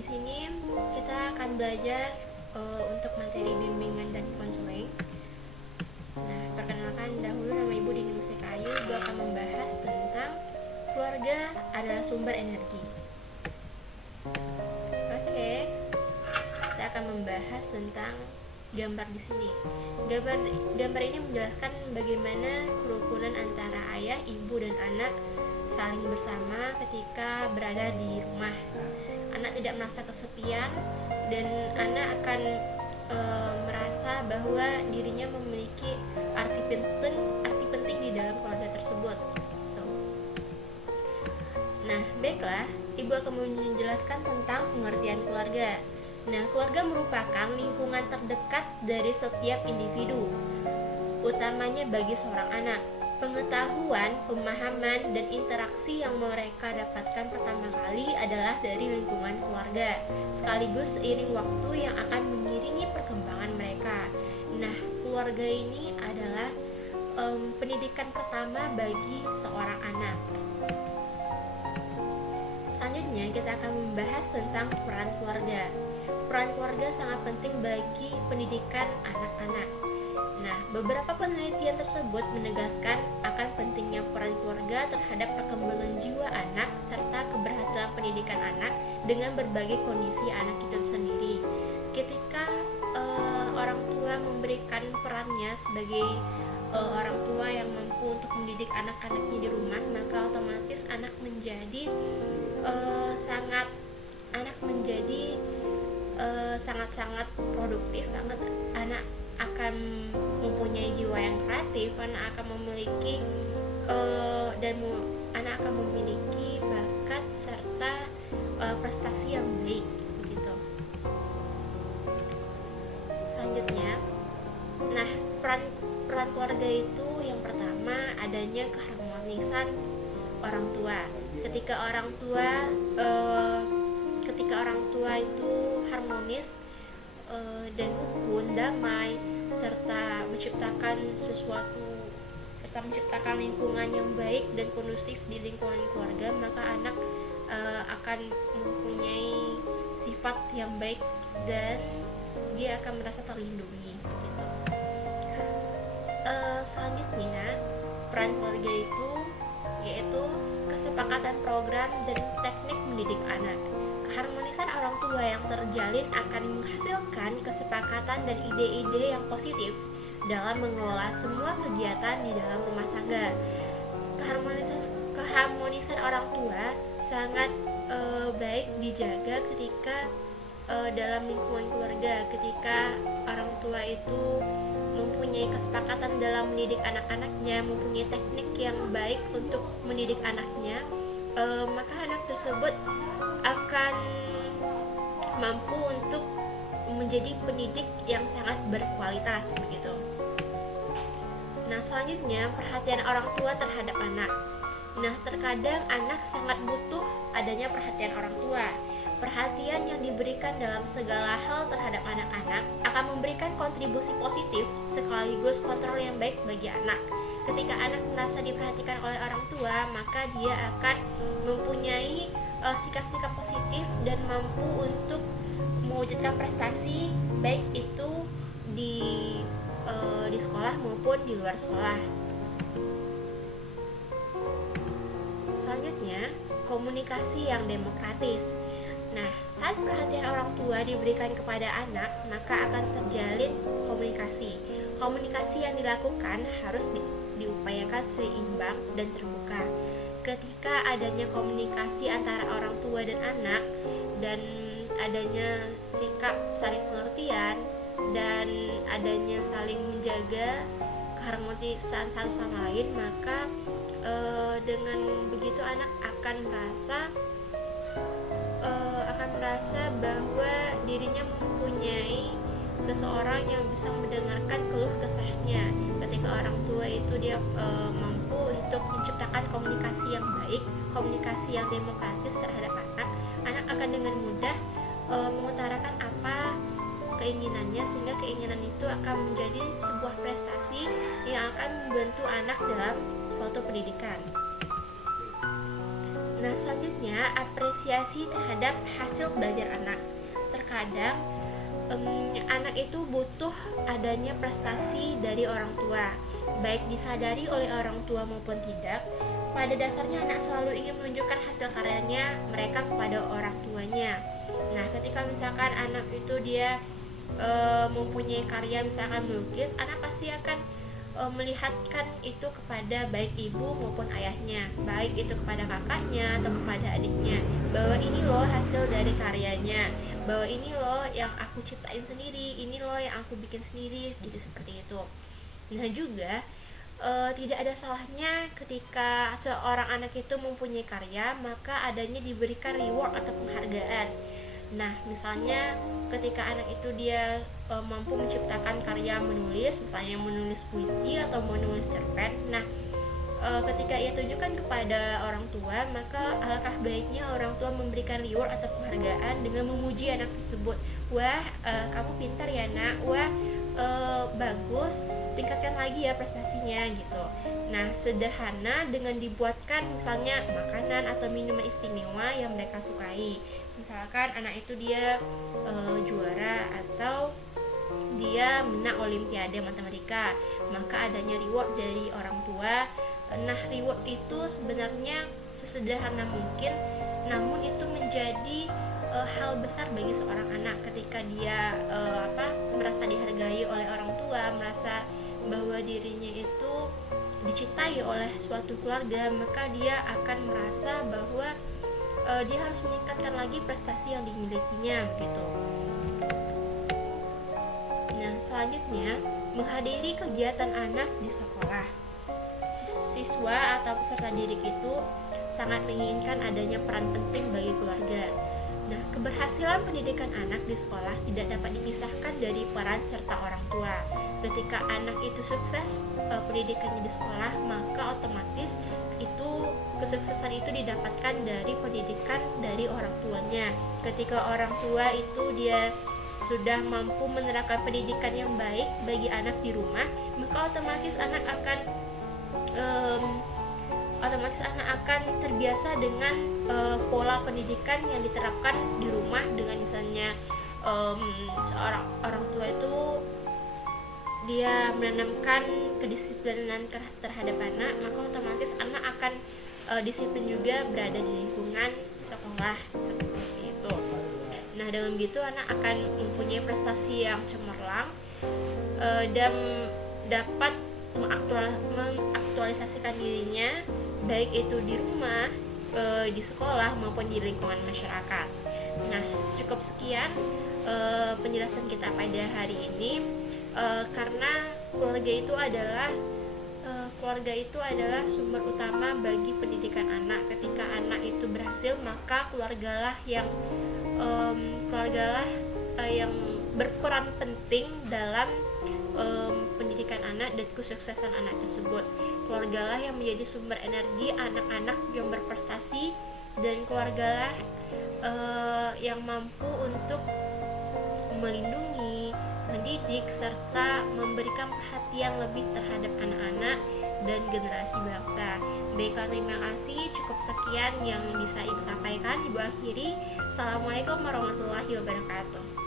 di sini kita akan belajar untuk materi bimbingan dan konseling. Nah, perkenalkan, dahulu nama Ibu Dini Mustika Ayu. Ibu akan membahas tentang keluarga adalah sumber energi. Oke, kita akan membahas tentang gambar di sini. Gambar ini menjelaskan bagaimana kerukunan antara ayah, ibu, dan anak saling bersama ketika berada di rumah. Anak tidak merasa kesepian dan anak akan merasa bahwa dirinya memiliki arti penting di dalam keluarga tersebut. Nah, baiklah, Ibu akan menjelaskan tentang pengertian keluarga. Nah, keluarga merupakan lingkungan terdekat dari setiap individu, utamanya bagi seorang anak. Pengetahuan, pemahaman, dan interaksi yang mereka dapatkan pertama kali adalah dari lingkungan keluarga, sekaligus seiring waktu yang akan mengiringi perkembangan mereka. Nah, keluarga ini adalah pendidikan pertama bagi seorang anak. Selanjutnya kita akan membahas tentang peran keluarga. Peran keluarga sangat penting bagi pendidikan anak-anak. Nah, beberapa penelitian tersebut menegaskan akan pentingnya peran keluarga terhadap perkembangan jiwa anak serta keberhasilan pendidikan anak dengan berbagai kondisi anak itu sendiri. Ketika orang tua memberikan perannya sebagai orang tua yang mampu untuk mendidik anak-anaknya di rumah, maka otomatis anak menjadi sangat-sangat produktif. Anak akan mempunyai jiwa yang kreatif, anak akan memiliki anak akan memiliki bakat serta prestasi yang baik gitu. Selanjutnya, nah, peran keluarga itu yang pertama adanya keharmonisan orang tua. Ketika orang tua itu harmonis dan rukun, damai, serta menciptakan lingkungan yang baik dan kondusif di lingkungan keluarga, maka anak akan mempunyai sifat yang baik dan dia akan merasa terlindungi gitu. Selanjutnya, peran keluarga itu yaitu kesepakatan program dan teknik mendidik anak. Keharmonisan orang tua yang terjalin akan menghasilkan kesepakatan dan ide-ide yang positif dalam mengelola semua kegiatan di dalam rumah tangga. Keharmonisan orang tua sangat baik dijaga ketika dalam lingkungan keluarga. Ketika orang tua itu mempunyai kesepakatan dalam mendidik anak-anaknya, mempunyai teknik yang baik untuk mendidik anaknya, maka anak tersebut akan mampu untuk menjadi pendidik yang sangat berkualitas begitu. Nah, selanjutnya perhatian orang tua terhadap anak. Nah, terkadang anak sangat butuh adanya perhatian orang tua. Perhatian yang diberikan dalam segala hal terhadap anak-anak akan memberikan kontribusi positif sekaligus kontrol yang baik bagi anak. Ketika anak merasa diperhatikan oleh orang tua, maka dia akan mempunyai sikap-sikap positif dan mampu untuk mewujudkan prestasi, baik itu di sekolah maupun di luar sekolah. Selanjutnya, komunikasi yang demokratis. Nah, saat perhatian orang tua diberikan kepada anak, maka akan terjalin komunikasi. Komunikasi yang dilakukan harus diupayakan seimbang dan terbuka. Ketika adanya komunikasi antara orang tua dan anak, dan adanya sikap saling pengertian, dan adanya saling menjaga keharmonisan satu sama lain, maka dengan begitu anak akan merasa bahwa dirinya mempunyai seseorang yang bisa mendengarkan keluh kesahnya. Ketika orang tua itu dia mampu untuk menciptakan komunikasi yang baik, komunikasi yang demokratis terhadap anak akan dengan mudah mengutarakan apa keinginannya, sehingga keinginan itu akan menjadi sebuah prestasi yang akan membantu anak dalam suatu pendidikan. Nah, selanjutnya apresiasi terhadap hasil belajar anak. Terkadang anak itu butuh adanya prestasi dari orang tua, baik disadari oleh orang tua maupun tidak. Pada dasarnya anak selalu ingin menunjukkan hasil karyanya mereka kepada orang tuanya. Nah, ketika misalkan anak itu dia mempunyai karya misalkan melukis, anak pasti akan melihatkan itu kepada baik ibu maupun ayahnya, baik itu kepada kakaknya atau kepada adiknya, bahwa ini loh hasil dari karyanya, bahwa ini loh yang aku ciptain sendiri, ini loh yang aku bikin sendiri, gitu seperti itu. Nah juga tidak ada salahnya ketika seorang anak itu mempunyai karya, maka adanya diberikan reward atau penghargaan. Nah, misalnya ketika anak itu dia mampu menciptakan karya menulis, misalnya menulis puisi atau menulis cerpen. Nah, ketika ia tunjukkan kepada orang tua, maka alangkah baiknya orang tua memberikan reward atau penghargaan dengan memuji anak tersebut. Wah, kamu pintar ya nak. Wah, bagus, tingkatkan lagi ya prestasinya gitu. Nah, sederhana dengan dibuatkan misalnya makanan atau minuman istimewa yang mereka sukai. Misalkan anak itu dia juara atau dia menang olimpiade matematika, maka adanya reward dari orang tua. Nah, reward itu sebenarnya sesederhana mungkin, namun itu menjadi hal besar bagi seorang anak ketika dia merasa dihargai oleh orang tua, merasa bahwa dirinya itu dicintai oleh suatu keluarga, maka dia akan merasa bahwa dia harus meningkatkan lagi prestasi yang dimilikinya gitu. Nah, selanjutnya menghadiri kegiatan anak di sekolah. Siswa atau peserta didik itu sangat menginginkan adanya peran penting bagi keluarga. Nah, keberhasilan pendidikan anak di sekolah tidak dapat dipisahkan dari peran serta orang tua. Ketika anak itu sukses pendidikannya di sekolah, maka otomatis itu kesuksesan itu didapatkan dari pendidikan dari orang tuanya. Ketika orang tua itu dia sudah mampu menerapkan pendidikan yang baik bagi anak di rumah, maka otomatis anak akan terbiasa dengan pola pendidikan yang diterapkan di rumah, dengan misalnya seorang orang tua itu dia menanamkan kedisiplinan terhadap anak, maka otomatis anak akan disiplin juga berada di lingkungan sekolah seperti itu. Nah, dengan begitu anak akan mempunyai prestasi yang cemerlang dan dapat mengaktualisasikan dirinya baik itu di rumah, di sekolah maupun di lingkungan masyarakat. Nah, cukup sekian penjelasan kita pada hari ini, karena keluarga itu adalah sumber utama bagi pendidikan anak. Ketika anak itu berhasil, maka keluargalah yang berperan penting dalam pendidikan anak dan kesuksesan anak tersebut. Keluargalah yang menjadi sumber energi anak-anak yang berprestasi, dan keluargalah yang mampu untuk melindungi, mendidik, serta memberikan perhatian lebih terhadap anak-anak dan generasi bangsa. Baiklah, terima kasih. Cukup sekian yang bisa ibu sampaikan. Ibu akhiri. Assalamualaikum warahmatullahi wabarakatuh.